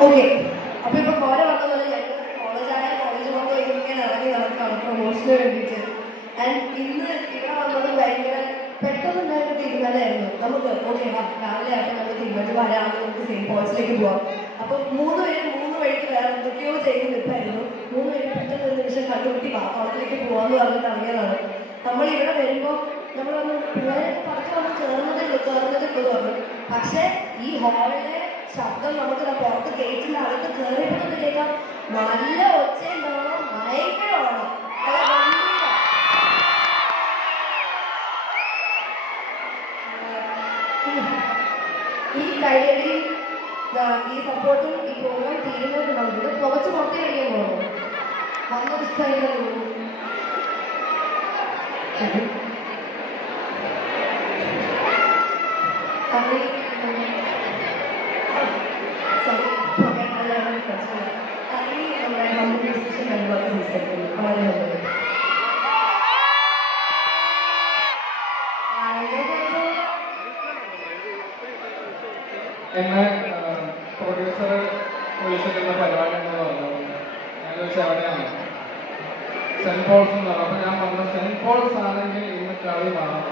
Okay. അപ്പോൾ ഇപ്പോൾ കോര വന്ന പോലെ കോളേജായ കോളേജ് മൊത്തം ഇങ്ങനെ ഇറങ്ങി നടക്കുകയാണ് പ്രൊമോഷന് വേണ്ടിയിട്ട്. ആൻഡ് ഇന്ന് ഇവിടെ വന്നത് ഭയങ്കര പെട്ടെന്നുണ്ടായിരുന്ന തീരുമാനമായിരുന്നു. നമുക്ക് ഓക്കെ രാവിലെ ആയിട്ട് നമുക്ക് തീരുമാനിച്ച് വരാതെ നമുക്ക് സെയിൻറ്റ് പോൾസിലേക്ക് പോവാം. അപ്പോൾ മൂന്ന് വഴിക്ക് വേറെ എന്തൊക്കെയോ ചെയ്ത് നിൽപ്പായിരുന്നു. 3 പേര് പെട്ടെന്ന് ഒരു നിമിഷം കണ്ടുപിടി കോളേജിലേക്ക് പോകാമെന്ന് പറഞ്ഞിട്ട് ഇറങ്ങിയതാണ്. നമ്മൾ ഇവിടെ വരുമ്പോൾ നമ്മൾ വന്ന് പിള്ളേരെ പറഞ്ഞ് നമ്മൾ കയറുന്നതേ പറഞ്ഞു. പക്ഷേ ഈ ഹാളിലെ ശബ്ദം നമുക്ക് പുറത്ത് ഗേറ്റിൻ്റെ അകത്ത് കയറിയപ്പോൾ കേൾക്കാം. നല്ല ഒച്ചയുണ്ടാവണം, ഭയങ്കരമാണ്. ഈ കൈയടി ഈ സപ്പോർട്ടും ഈ പ്രോഗ്രാം തീരുന്നതിനുണ്ടാവും. ഇത് കുറച്ച് പുറത്തേ കഴിയാൻ പോകുന്നു. വന്നത് ഇഷ്ടമായില്ല എന്നെ പ്രൊഡ്യൂസർ വിളിച്ചിട്ടുള്ള പരിപാടി എന്ന് പറഞ്ഞു. ഞാൻ ചോദിച്ചാൽ എവിടെയാണ്? സെൻറ്റ് പോൾസ് എന്ന് പറഞ്ഞു. അപ്പോൾ ഞാൻ പറഞ്ഞു സെൻറ്റ് പോൾസ് ആണെങ്കിൽ ഇന്ന് കളി കാണാം.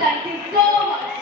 Thank you so much.